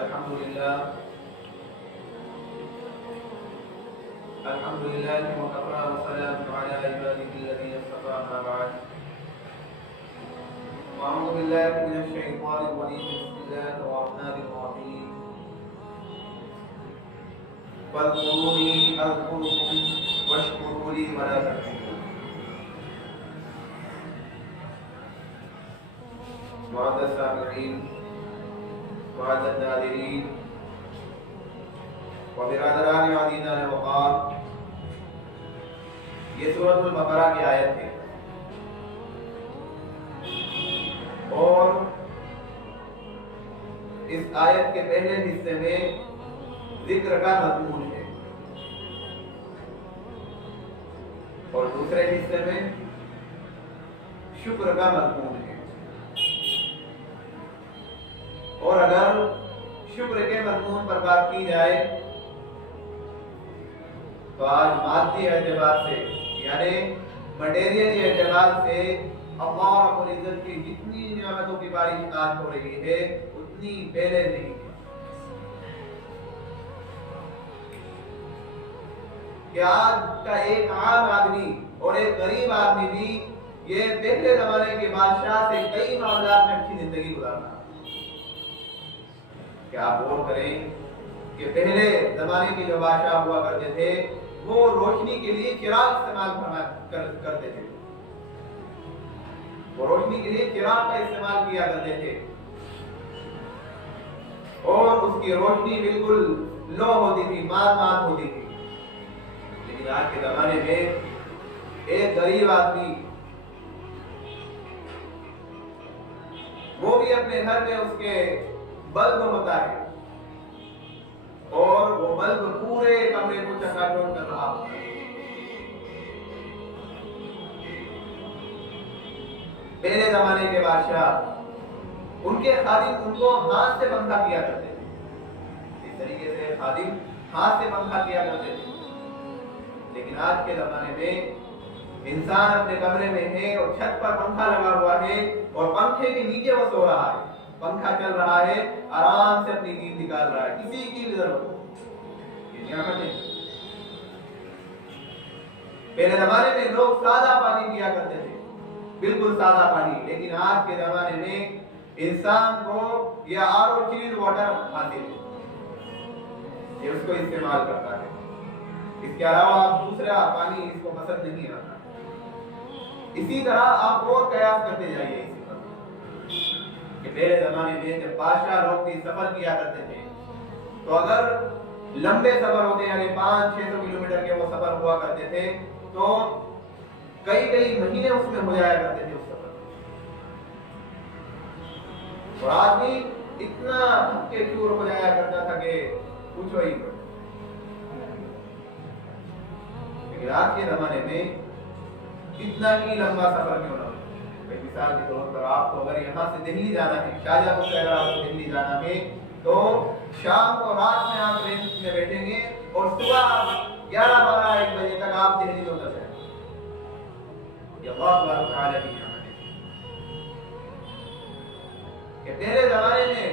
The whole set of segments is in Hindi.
अल्हम्दुलिल्लाह अल्हम्दुलिल्लाह व कफ़ा व सलामुन अला इबादिहिल्लज़ीना इस्तफ़ा अम्मा बअद अऊज़ु बिल्लाहि मिनश शैतानिर रजीम बिस्मिल्लाहिर रहमानिर रहीम फ़ज़्कुरूनी अज़्कुरुकुम वश्कुरू ली वला तकफुरून मुअज़्ज़ज़ सामिईन मुअज़्ज़ज़ नाज़िरीन व बिरादरान अज़ीज़ान वक़ार। ये सूरतुल बकरा की आयत है और इस आयत के पहले हिस्से में जिक्र का मज़मून है और दूसरे हिस्से में शुक्र का मज़मून है। और अगर शुक्र के मज़मून पर बात की जाए तो आज मादी एतबार से यानी मटेरियल एतबार से अल्लाह रब्बुल इज्जत की जितनी नियामतों की बारिश आज हो रही है उतनी पहले नहीं है। कि आज का एक आम आदमी और एक गरीब आदमी भी ये पहले जमाने के बादशाह से कई मामलात में अच्छी जिंदगी गुजारना। क्या आप गौर करें कि पहले जमाने के जो बादशाह हुआ करते थे वो रोशनी के लिए चिराग इस्तेमाल करते थे। वो रोशनी के लिए चिराग का इस्तेमाल किया करते थे और उसकी रोशनी बिल्कुल लो होती थी, मात होती थी। लेकिन आज के जमाने में एक गरीब आदमी वो भी अपने घर में उसके बल्ब होता है और वो बल्ब पूरे कमरे को चकाचौंध कर रहा होता है। पहले जमाने के बादशाह उनके खादिम उनको हाथ से पंखा किया करते थे। इस तरीके से खादिम हाथ से पंखा किया करते थे। लेकिन आज के जमाने में इंसान अपने कमरे में है और छत पर पंखा लगा हुआ है और पंखे के नीचे वो सो रहा है। पंखा चल रहा है, आराम से अपनी नींद निकाल रहा है, किसी की भी जरूरत नहीं। ये नियामत है। पहले जमाने में लोग सादा पानी पिया करते थे, बिल्कुल सादा पानी। लेकिन आज के जमाने में इंसान को यह आरओ चिल्ड वाटर हासिल है, ये उसको इस्तेमाल करता है। इसके अलावा आप दूसरा पानी इसको पसंद नहीं आता। इसी तरह आप और कयास करते जाइए कि पहले जमाने में जब बादशाह लोग भी सफर किया करते थे तो अगर लंबे सफर होते यानी 500-600 किलोमीटर के वो सफर हुआ करते थे तो कई महीने उसमें हो जाया करते थे उस सफर में। और आदमी इतना थके चूर हो जाया करता था कि पूछो ही। लेकिन आज के जमाने में इतना ही लंबा सफर क्यों ना हो। मिसाल के तौर पर आपको अगर यहाँ से दिल्ली जाना है, शाहजहांपुर से अगर आपको दिल्ली जाना है तो शाम को रात में आप ट्रेन में बैठेंगे और सुबह 11-12-1 बजे तक आप दिल्ली में उतर जाएंगे। ये बहुत बड़ा उतार है कि पहले जमाने में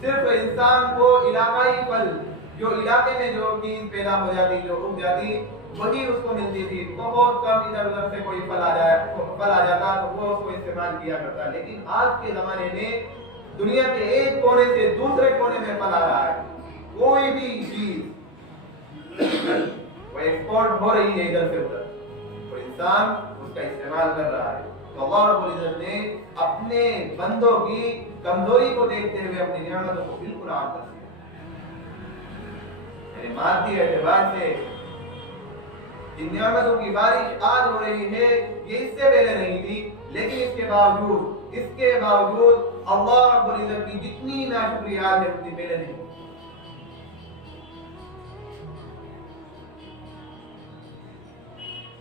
सिर्फ इंसान को इलाकाई फल जो इलाके में जो चीज पैदा हो जाती, जो उग जाती, वही उसको मिलती थी। बहुत कम इधर उधर से कोई फल आ जाता तो वो उसको इस्तेमाल किया करता। लेकिन आज के जमाने में दुनिया के एक कोने से दूसरे कोने में फल आ रहा है। कोई भी चीज वो एक्सपोर्ट हो रही है इधर से उधर और इंसान उसका इस्तेमाल कर रहा है। तो अल्लाह रब्बुल इज्जत ने अपने बंदों की कमजोरी को देखते हुए अपनी नियामतों को बिल्कुल आम कर दिया। यानी मादी एतबार से इन नियामतों की बारिश आज हो रही है, ये इससे पहले नहीं थी। लेकिन इसके बावजूद अल्लाह रब्बुल इज्जत की जितनी नाशुक्री आज है उतनी पहले नहीं।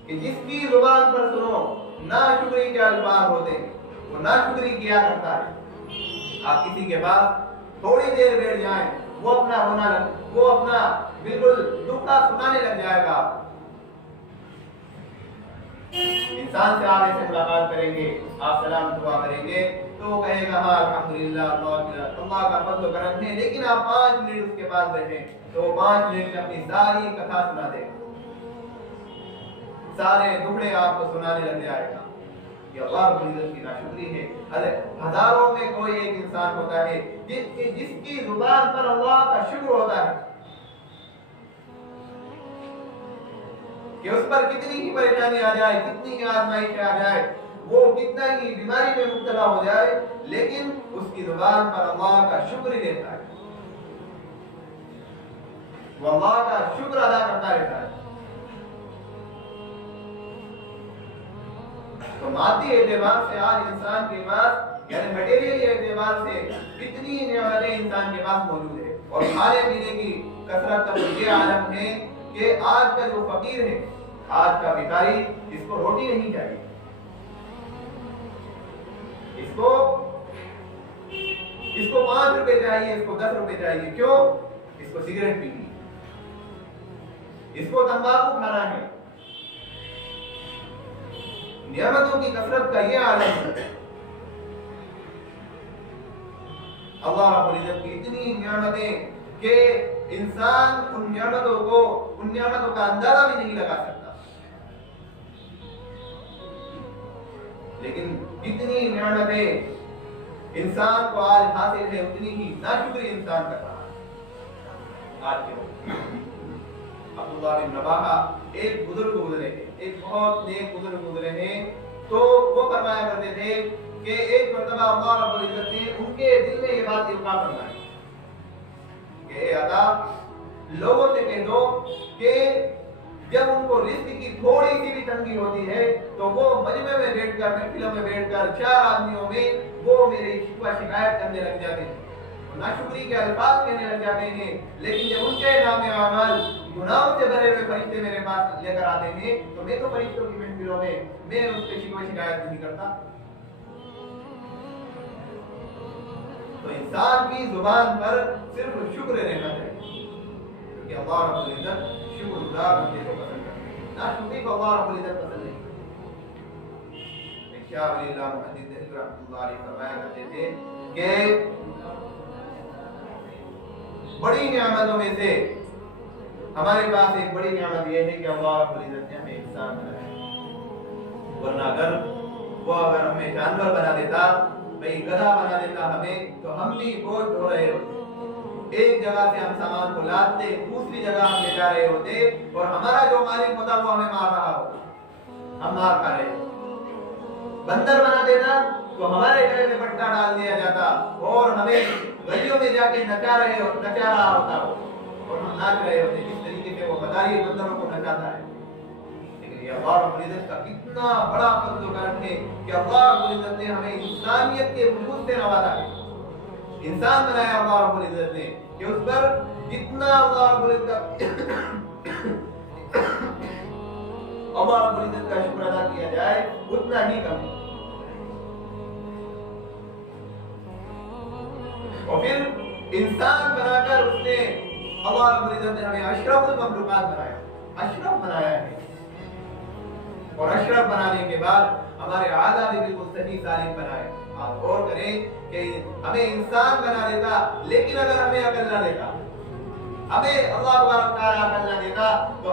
कि जिसकी जुबान पर सुनो नाशुक्री के अल्फाज होते हैं वो नाशुक्री किया करता है। आप किसी के पास थोड़ी देर बैठ जाएं, वो अपना बिल्कुल दुखा सुनाने लग जाएगा। इंसान से आप ऐसे मुलाकात करेंगे, आप सलाम दुआ करेंगे तो तो वो कहेगा हाँ अल्हम्दुलिल्लाह अल्लाह का फज़ल करम है, लेकिन आप 5 मिनट उसके पास बैठे तो वो 5 मिनट में अपनी सारी कथा सुना देगा, सारे दुखड़े आपको सुनाने लग जाएगा। ये अल्लाह रब्बुल इज्जत की नाशुक्री है। अरे हजारों में कोई एक इंसान होता है जिसकी जुबान पर अल्लाह का शुक्र होता है कि उस पर कितनी ही परेशानी आ जाए, कितनी ही आजमाइश आ जाए, वो कितना ही बीमारी में मुब्तला हो जाए, लेकिन उसकी जुबान पर अल्लाह का शुक्र ही रहता है, वो अल्लाह का शुक्र अदा करता रहता है। तो मादी एतबार से आज इंसान के पास यानी मटेरियल एतबार से कितनी नेमतें इंसान के पास मौजूद है, और खाने पीने की कसरत का ये आलम है कि आज का जो फकीर है, आज का भिखारी, इसको रोटी नहीं चाहिए, इसको 5 रुपए चाहिए, इसको 10 रुपए चाहिए। क्यों? इसको सिगरेट पीनी, इसको तंबाकू खाना है। नियामतों की कसरत का ये आलम है। अल्लाह रब्बुल इज्जत की इतनी नियामतें कि इंसान उन नियामतों का अंदाजा भी नहीं लगा सकता, लेकिन जितनी नियामतें इंसान को आज हासिल है उतनी ही नाशुक्री इंसान कर रहा है। आज के अब्दुल्लाह बिन रवाहा एक बुजुर्ग गुजरे हैं, एक बहुत नेक बुजुर्ग गुजरे हैं, तो वो फरमाया करते थे कि एक मर्तबा अल्लाह रब्बुल इज्जत ने उनके दिल में ये बात इल्का फरमाई कि अता लोगों से कह दो कि जब उनको रिस्क की थोड़ी सी भी तंगी होती है तो वो मजमे में बैठकर, महफिलों में बैठकर 4 आदमियों में वो मेरी शिकवा शिकायत करने लग जाते हैं, नाशुक्री के अल्फाज कहने लग जाते हैं। लेकिन जब उनके नामे अमल गुनाहों से भरे हुए फरिश्ते मेरे पास लेकर आते हैं तो मैं तो फरिश्तों की महफिलों में मैं उससे शिकवा शिकायत नहीं करता। तो इंसान की जुबान पर सिर्फ शुक्र रहना चाहिए, क्योंकि अल्लाह रब्बुल इज्जत शुक्रगुजार बंदे को पसंद करते हैं, नाशुक्री को अल्लाह रब्बुल इज्जत पसंद नहीं करते। शाह वलील्लाह मुहद्दिस दिल्ली रहमतुल्लाह अलैहि फरमाया करते थे कि बड़ी नियामतों में से हमारे पास एक बड़ी नियामत यह है कि अल्लाह रब्बुल इज्जत ने हमें इंसान बनाया, वरना अगर हमें जानवर बना देता, भाई गधा बना देता हमें, तो हम भी बोझ हो रहे होते। एक जगह से हम सामान को लादते, दूसरी जगह हम ले जा रहे होते, और हमारा जो मालिक होता वो हमें मार रहा होता, हम मार खा रहे होते। बंदर बना देता तो हमारे गले में पट्टा डाल दिया जाता और हमें गलियों में जाके नचा रहा होता और हम नाच रहे होते, जिस तरीके से वो मदारी बंदरों को नचाता है। लेकिन ये अल्लाह रब्बुल इज्जत का कितना बड़ा फज़ल करम है कि अल्लाह रब्बुल इज्जत ने हमें इंसानियत के वजूद से नवाजा है, इंसान बनाया अल्लाह रब्बुल इज्जत ने कि उस पर जितना अल्लाह रब्बुल इज्जत का शुक्र अदा किया जाए उतना ही कम। और फिर इंसान बनाकर उसने अल्लाह रब्बुल इज्जत ने हमें अशरफुल मखलूकात बनाया, अशरफ बनाया है, और अशरफ बनाने के बाद हमारे आदा भी बिल्कुल सही सालिम बनाए। आप गौर करें कि हमें इंसान बना देता, लेकिन अगर हमें अकल ना देता, हमें अल्लाह तबारक तआला अकल ना देता, तो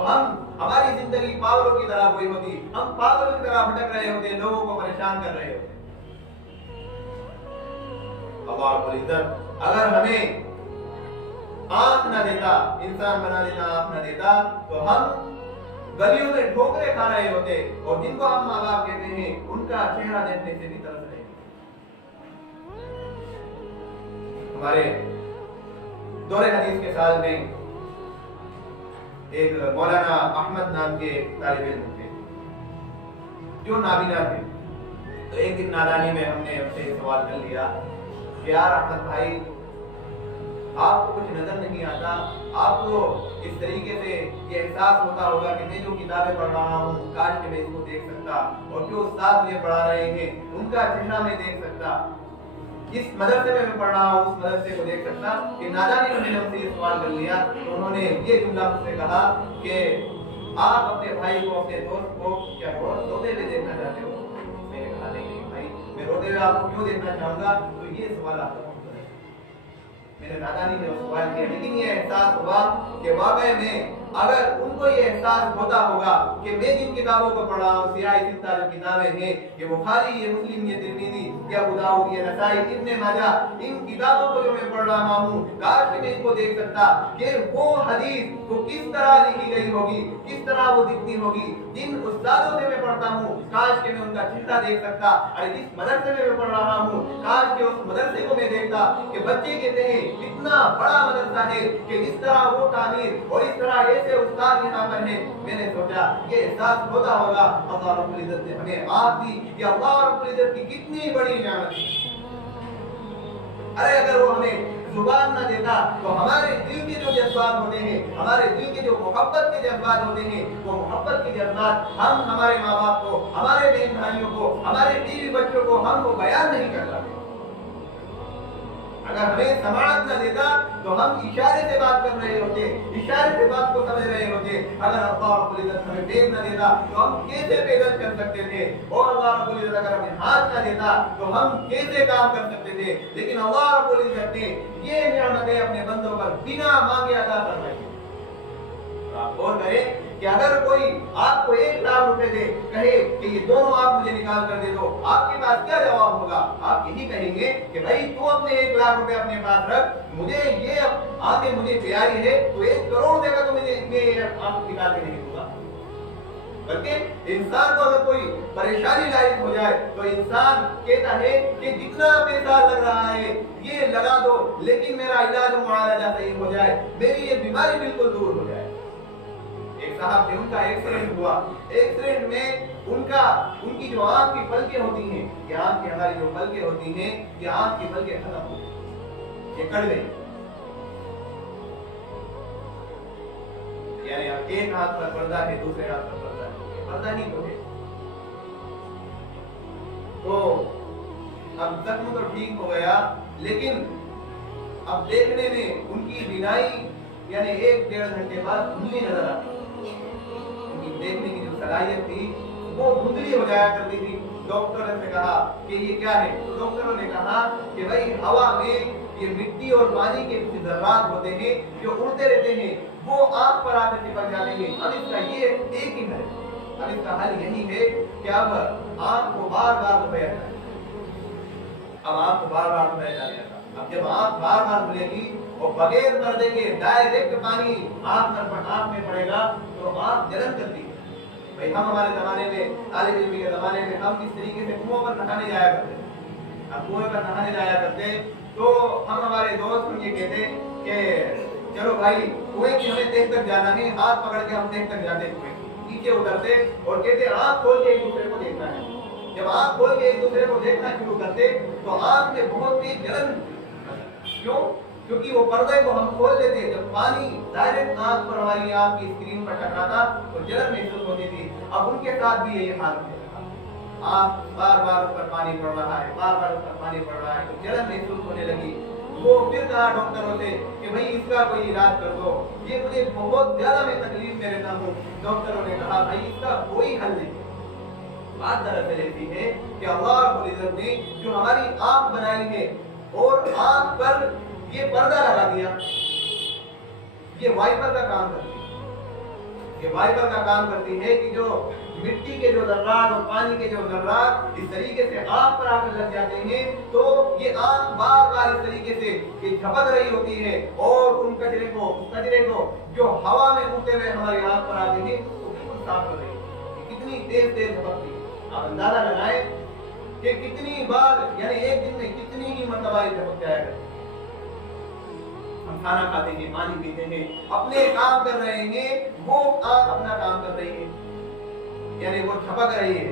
हमारी जिंदगी पागलों की तरह कोई होती, हम पागलों की तरह भटक रहे होते, लोगों को परेशान कर रहे होते। अल्लाह रब्बुल इज्जत अगर हमें आंख ना देता, इंसान बना देता, आंख ना देता, तो हम गलियों में ठोकरे खा रहे होते, और जिनको हम माँ बाप कहते हैं उनका चेहरा देखने से भी तरस रहे। हमारे दौरे हदीस के साल में एक मौलाना अहमद नाम के तालिब इल्म थे जो नाबीना थे। तो एक दिन नादानी में हमने उनसे सवाल कर लिया कि यार अहमद भाई, आपको कुछ नजर नहीं आता, आपको इस तरीके से ये एहसास होता होगा कि मैं जो किताबें पढ़ रहा हूँ काश कि मैं इसको देख सकता, और जो उस्ताद मुझे पढ़ा रहे हैं उनका चेहरा मैं देख सकता, इस मदरसे में मैं पढ़ रहा हूँ उस मदरसे को देख सकता। कि नादानी उन्होंने हमसे ये सवाल कर लिया, तो उन्होंने ये जुमला मुझसे कहा कि आप अपने भाई को, अपने दोस्त को क्या रोते हुए देखना चाहते हो? मैंने कहा नहीं भाई, मैं रोते हुए आपको क्यों देखना चाहूंगा, तो ये सवाल आपका मेरे दादाजी ने सवाल किया, लेकिन ये एहसास हुआ कि वाकई में अगर उनको ये एहसास होता होगा कि मैं जिन किताबों को पढ़ रहा हूँ, सियाह सित्ता जो किताबें हैं, ये बुखारी, ये मुस्लिम, ये तिरमिज़ी, ये अबू दाऊद, ये नसाई, इब्न माजाह, इन किताबों को जो मैं पढ़ रहा हूँ, काश मैं इनको देख सकता कि वो हदीस वो किस तरह लिखी गई होगी, किस तरह वो दिखती होगी। जिन उस्तादों से मैं पढ़ता हूँ, काश के मैं उनका चेहरा देख सकता। अरे जिस मदरसे में मैं पढ़ रहा हूँ, काश के उस मदरसे को मैं देखता कि बच्चे कहते हैं इतना बड़ा मदरसा है कि इस तरह वो तामीर और इस तरह ऐसे उस्ताद यहाँ पर हैं। मैंने सोचा ये एहसास होता होगा अल्लाह रब्बुल इज्जत ने हमें आप दी कि अल्लाह रब्बुल इज्जत की कितनी बड़ी नेमत है। अरे अगर वो हमें जुबान ना देता तो हमारे दिल के जो जज्बात होते हैं, हमारे दिल के जो मोहब्बत के जज्बात होते हैं, वो मोहब्बत के जज्बात हम हमारे माँ बाप को, हमारे बहन भाइयों को, हमारे बीवी बच्चों को हम वो बयान नहीं कर सकते। अगर हमें समाज न देता तो हम इशारे से बात कर रहे होते, इशारे से बात को समझ रहे होते। अगर अल्लाह रब्बुल इज्जत हमें पेट न देता तो हम कैसे पेदल कर सकते थे, और अल्लाह रब्बुल इज्जत अगर हमें हाथ न देता तो हम कैसे काम कर सकते थे। लेकिन अल्लाह रब्बुल इज्जत ने ये नेमतें अपने बंदों पर बिना मांगे अता फरमाई। आप गौर करें कि अगर कोई आपको 1 लाख रुपए दे, कहे कि ये दोनों आप मुझे निकाल कर दे दो, आपके पास क्या जवाब होगा? आप यही कहेंगे कि भाई तू अपने 1 लाख रुपए अपने पास रख, मुझे ये आंखें मुझे प्यारी है, तो 1 करोड़ देगा तो मुझे आंख निकाल के नहीं दूंगा। बल्कि इंसान को अगर कोई परेशानी लायक हो जाए तो इंसान कहता है कि जितना पैसा लग रहा है ये लगा दो, लेकिन मेरा इलाज मुआलजा सही हो जाए, मेरी ये बीमारी बिल्कुल दूर हो जाए। एक साहब थे, उनका एक्सीडेंट हुआ। एक्सीडेंट में उनकी जो आंख की पलकें होती हैं, ये आंख की हमारी जो पलकें होती हैं, ये आंख की पलकें खत्म हो गई, ये कट गई। यानी अब एक हाथ पर पर्दा है, दूसरे हाथ पर पर्दा है, ये पर्दा ही तो है। तो अब जख्म तो ठीक हो गया, लेकिन अब देखने में उनकी बिनाई यानी 1-1.5 घंटे बाद धुंधली नजर आती, देखने की जो सलाहियत थी वो धुंधली हो जाया करती थी। डॉक्टर ने कहा कि ये क्या है, तो डॉक्टरों ने कहा कि भाई हवा में ये मिट्टी और पानी के कुछ ज़र्रात होते हैं जो उड़ते रहते हैं, वो आंख पर आकर चिपक जाते हैं। अब इसका ये एक ही है, अब इसका हल यही है कि अब आंख को बार-बार धोया जाए। अब आंख को बार-बार धोया जाएगा। अब जब आंख बार-बार धुलेगी और बगैर पर्दे के डायरेक्ट पानी आंख में पड़ेगा तो आंख जलन करती है। भाई हम हमारे जमाने में, तालिब इल्म के जमाने में हम इस तरीके से कुओं पर नहाने जाया करते। अब कुएं पर नहाने जाया करते तो हम हमारे दोस्त मुझे कहते कि चलो भाई कुएं की हमें देख तक जाना है, हाथ पकड़ के हम देख तक जाते, कुएं नीचे उतरते और कहते आंख खोल के एक दूसरे को देखना है। जब आंख खोल के एक दूसरे को देखना शुरू करते तो आंख में बहुत तेज जलन। क्यों? क्योंकि वो पर्दे को हम खोल देते, जब पानी डायरेक्ट आंख पर, हमारी आंख की स्क्रीन पर टकराता तो जलन महसूस होती थी। अब उनके साथ भी यही हाल है, आंख बार-बार ऊपर पानी पड़ रहा है, बार-बार ऊपर पानी पड़ रहा है, तो जलन महसूस होने लगी। वो फिर कहा डॉक्टरों से कि भाई इसका कोई इलाज कर दो, ये मुझे बहुत ज्यादा मैं तकलीफ में रहता हूँ। डॉक्टरों ने कहा भाई इसका कोई हल नहीं। बात दरअसल ऐसी है कि अल्लाह रब्बुल इज्जत ने जो हमारी आंख बनाई है और आंख पर ये पर्दा लगा दिया, ये वाइपर का काम करती है। ये वाइपर का काम करती है कि जो मिट्टी के जो ज़र्रात और पानी के जो ज़र्रात इस तरीके से आंख पर आकर लग जाते हैं तो ये आंख बार-बार इस तरीके से ये झपक रही होती है और उन कचरे को जो हवा में उड़ते हुए हमारी आंख पर आते हैं तो बिल्कुल साफ कर रही है। कितनी तेज झपकती है, आप अंदाजा लगाएं कि कितनी बार, यानी एक दिन में कितनी ही मर्तबा झपक जाया करती है। हम खाना खाते हैं, पानी पीते हैं, अपने काम कर रहे हैं, वो आंख अपना काम कर रही है, यानी वो झपक रही है।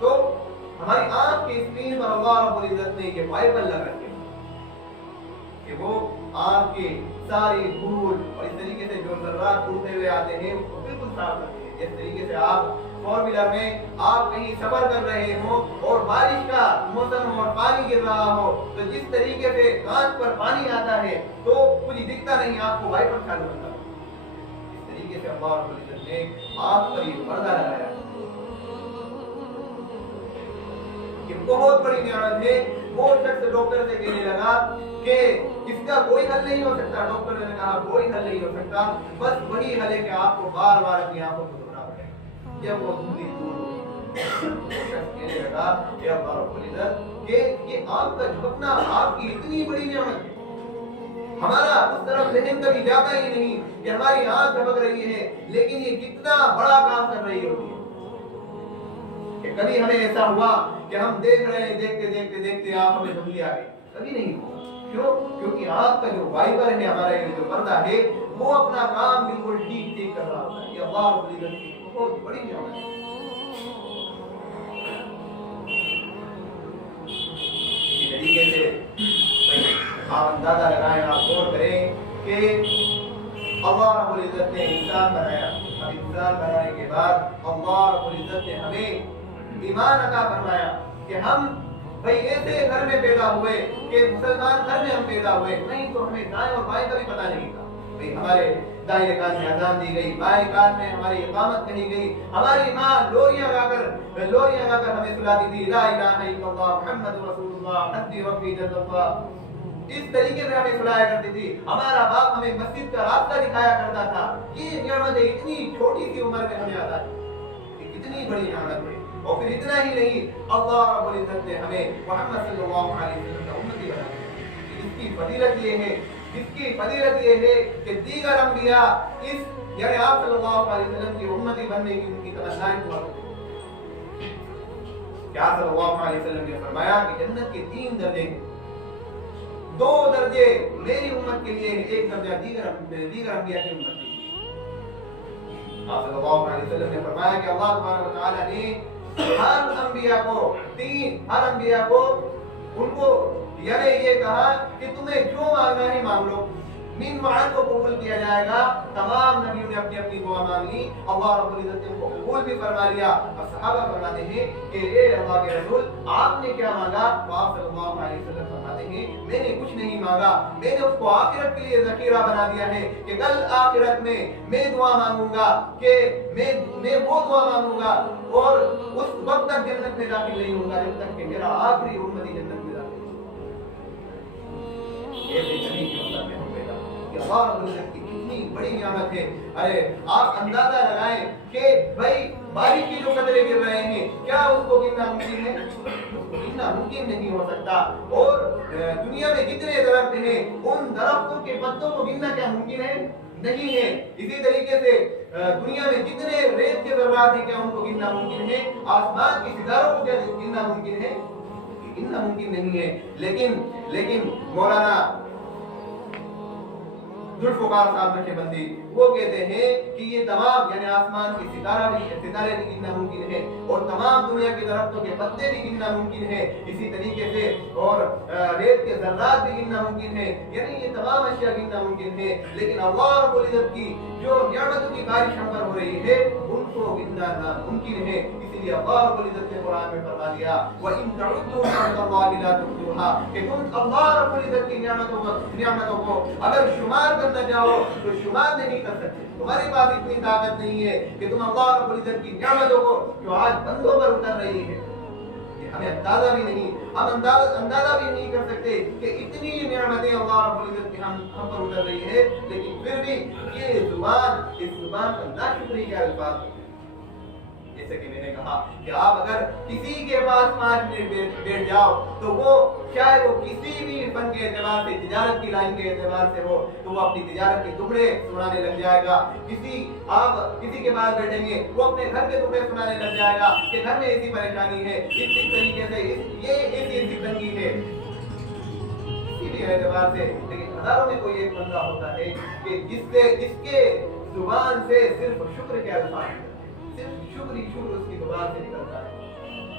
तो हमारी आंख की स्क्रीन पर अल्लाह रब्बुल इज्जत ने ये वाइपर लगा दिया कि वो आंख के सारी धूल और इस तरीके से जो ज़र्रात उड़ते हुए आते हैं उसको बिल्कुल साफ करती है। जिस तरीके से आप 4 व्हीलर में आप कहीं सफर कर रहे हो और बारिश का मौसम हो और पानी गिर रहा हो, तो जिस तरीके से कांच पर पानी आता है तो कुछ दिखता नहीं, आपको वाइपर चालू करना है। इस तरीके से अल्लाह रब्बुल इज्जत ने आप पर ये पर्दा लगाया। बहुत बड़ी नियामत है। वो शख्स डॉक्टर से कहने लगा कि इसका कोई हल नहीं हो सकता। डॉक्टर ने कहा कोई हल नहीं हो सकता, बस वही हल है कि आपको बार बार अपनी आंखों को धोना पड़ेगा। जब वो धुंधली कहने लगा कि ये आंख का झपकना आपकी इतनी बड़ी नियामत है, हमारा उस तरफ ज़हन कभी जाता ही नहीं कि हमारी आंख झपक रही है, लेकिन ये कितना बड़ा काम कर रही होती है। कि कभी हमें ऐसा हुआ कि हम देख रहे हैं, देखते देखते देखते आंख में धुंधली आ गई? कभी नहीं हुआ। क्यों? क्योंकि आंख का जो वाइपर है, हमारा ये जो पर्दा है, वो अपना काम बिल्कुल ठीक ठीक कर रहा होता है। ये अल्लाह रब्बुल इज्जत की बहुत बड़ी नियामत है। इसी तरीके से आप अंदाजा लगाएं, आप गौर करें कि अल्लाह रब्बुल इज्जत ने इंसान बनाया। अब इंसान बनाने के बाद अल्लाह रब्बुल इज्जत ने हमें ईमान अता फरमाया कि हम भाई ऐसे घर में पैदा हुए कि मुसलमान घर में हम पैदा हुए, नहीं तो हमें दाएं और बाएं का भी पता नहीं था। भाई हमारे दाहिने कान में अजान दी गई, बाएं कान में हमारी इकामत कही गई, हमारी माँ लोरियां गाकर हमें सुलाती थी, ला इलाहा इल्लल्लाह मुहम्मदुर रसूलुल्लाह हस्बी रब्बी जल्लल्लाह। इस तरीके से हमें सुलाया करती थी। हमारा बाप हमें मस्जिद का रास्ता दिखाया करता था। ये नियामत इतनी छोटी सी उम्र में हमें आता है, कितनी बड़ी नियामत है। और फिर इतना ही नहीं, अल्लाह रब्बुल इज्जत ने हमें मोहम्मद सल्लल्लाहु अलैहि वसल्लम का उम्मती बनाया। इसकी फजीलत ये है कि दीगर अंबिया इस यानी आप सल्लल्लाहु अलैहि वसल्लम की उम्मती बनने की उनकी तमन्नाएं हुआ करती। क्या सल्लल्लाहु अलैहि वसल्लम ने फरमाया कि जन्नत के 3 दर्जे हैं। 2 दर्जे मेरी उम्मत के लिए, एक दर्जा दीगर अंबिया की उम्मत के लिए। आप सल्लल्लाहु अलैहि वसल्लम ने फरमाया कि अल्लाह सुब्हानहू व तआला ने हर अंबिया को उनको यानी ये कहा कि तुम्हें जो मांगना है मांग लो, मिन मांग को कबूल किया जाएगा। तमाम नबियों ने अपनी अपनी दुआ मांगी, अल्लाह रब्बुल इज्जत ने उनको कबूल भी फरमा लिया। और सहाबा फरमाते हैं कि ए अल्लाह के रसूल आपने क्या मांगा? तो आप सल्लल्लाहु अलैहि वसल्लम फरमाते हैं मैंने कुछ नहीं मांगा, मैंने उसको आखिरत के लिए ज़खीरा बना दिया है कि कल आखिरत में मैं दुआ मांगूंगा कि मैं वो दुआ मांगूंगा और उस वक्त तक जन्नत में दाखिल नहीं होगा जब तक कि मेरा आखिरी उम्मती जन्नत में दाखिल ये नबी की उम्मत में हम पैदा। ये अल्लाह रब्बुल इज्जत की कितनी बड़ी नियामत है। अरे आप अंदाजा लगाएं कि भाई बारिश के जो कतरे गिर रहे हैं, क्या उसको गिनना मुमकिन है? उसको गिनना मुमकिन नहीं हो सकता। और दुनिया में कितने दरख्त हैं, उन दरख्तों के पत्तों को गिनना क्या मुमकिन है? नहीं है। इसी तरीके से दुनिया में कितने रेत के जर्रात हैं, क्या उनको गिनना मुमकिन है? आसमान के सितारों को क्या गिनना मुमकिन है? गिनना मुमकिन नहीं है। लेकिन मौलाना जुल्फ़िकार साहब नक्शबंदी वो कहते हैं कि ये तमाम यानी आसमान के सितारे भी गिनना मुमकिन है और तमाम दुनिया के दरख्तों के पत्ते भी गिनना मुमकिन है। इसी तरीके से और रेत के ज़र्रात भी गिनना मुमकिन है, यानी ये तमाम अशिया गिनना मुमकिन है। लेकिन अल्लाह रब्बुल इज्जत की जो नियामतों की बारिश हम पर हो रही है उनको गिनना नामुमकिन है। इसलिए अल्लाह रब्बुल इज्जत ने कुरान में फरमा दिया व इन तउद्दू निअमतल्लाहि ला तुहसूहा कि तुम अल्लाह रब्बुल इज्जत की नियामतों को अगर शुमार करना चाहो तो शुमार नहीं कर सकते। तुम्हारे पास इतनी ताकत नहीं है कि तुम अल्लाह रब्बुल इज्जत की नियामतों को जो आज बंदों पर उतर रही है, ये हमें अंदाजा भी नहीं, हम अंदाजा भी नहीं कर सकते कि इतनी नियामतें अल्लाह रब्बुल इज्जत की हम पर उतर रही है। लेकिन फिर भी ये इस जुबान का नाशुक्री के अल्फाज, जैसे कि मैंने कहा कि आप अगर किसी के पास 5 मिनट बैठ जाओ तो वो चाहे वो किसी भी फन के एतबार से, तिजारत की लाइन के एतबार से हो, तो वो अपनी तिजारत के टुकड़े सुनाने लग जाएगा। आप किसी के पास बैठेंगे वो अपने घर के टुकड़े सुनाने लग जाएगा कि घर में ऐसी परेशानी है, इस तरीके से ये ऐसी तंगी है, किसी भी एतबार से। लेकिन हजारों में कोई एक बंदा होता है कि जिसके जुबान से सिर्फ शुक्र के अल्फाज, सिर्फ शुक्र उसकी जुबान से निकलता है।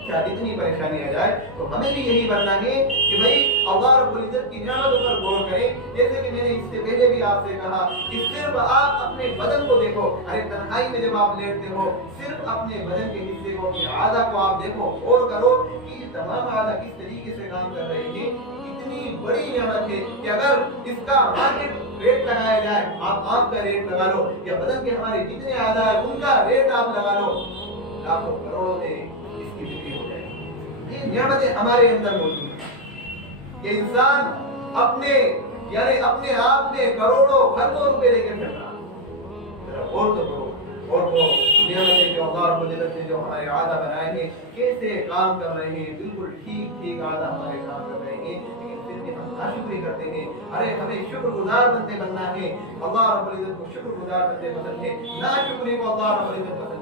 क्या इतनी परेशानी आ जाए तो हमें भी यही बनना है कि भाई अल्लाह रब्बुल इज्जत की नियामतों पर गौर करें। जैसे कि मैंने इससे पहले भी आपसे कहा कि सिर्फ आप अपने बदन को देखो। अरे तन्हाई में जब आप लेटते हो सिर्फ अपने बदन के हिस्से को, अपने आधा को आप देखो, गौर करो कि ये तमाम आधा किस तरीके से काम कर रहे हैं। इतनी बड़ी नियामत है कि अगर इसका मार्केट रेट लगाया जाए, आप आंख का रेट लगा लो या बदन के हमारे जितने आधा है उनका रेट आप लगा लो, लाखों करोड़ों में इसकी बिक्री हो जाएगी। ये नियामतें हमारे अंदर मौजूद है कि इंसान अपने यानी अपने आप में करोड़ों खरबों रुपए लेकर चल रहा है। और तो करो और वो नियामतें जो अल्लाह रब्बुल इज्जत ने जो हमारे आदा बनाए हैं कैसे काम कर रहे हैं, बिल्कुल ठीक ठीक आदा हमारे काम कर रहे हैं, लेकिन फिर भी हम नाशुक्री करते हैं। अरे हमें शुक्रगुजार बनते बनना है, अल्लाह रब्बुल इज्जत को शुक्रगुजार बनते पसंद है, नाशुक्री को अल्लाह रब्बुल इज्जत पसंद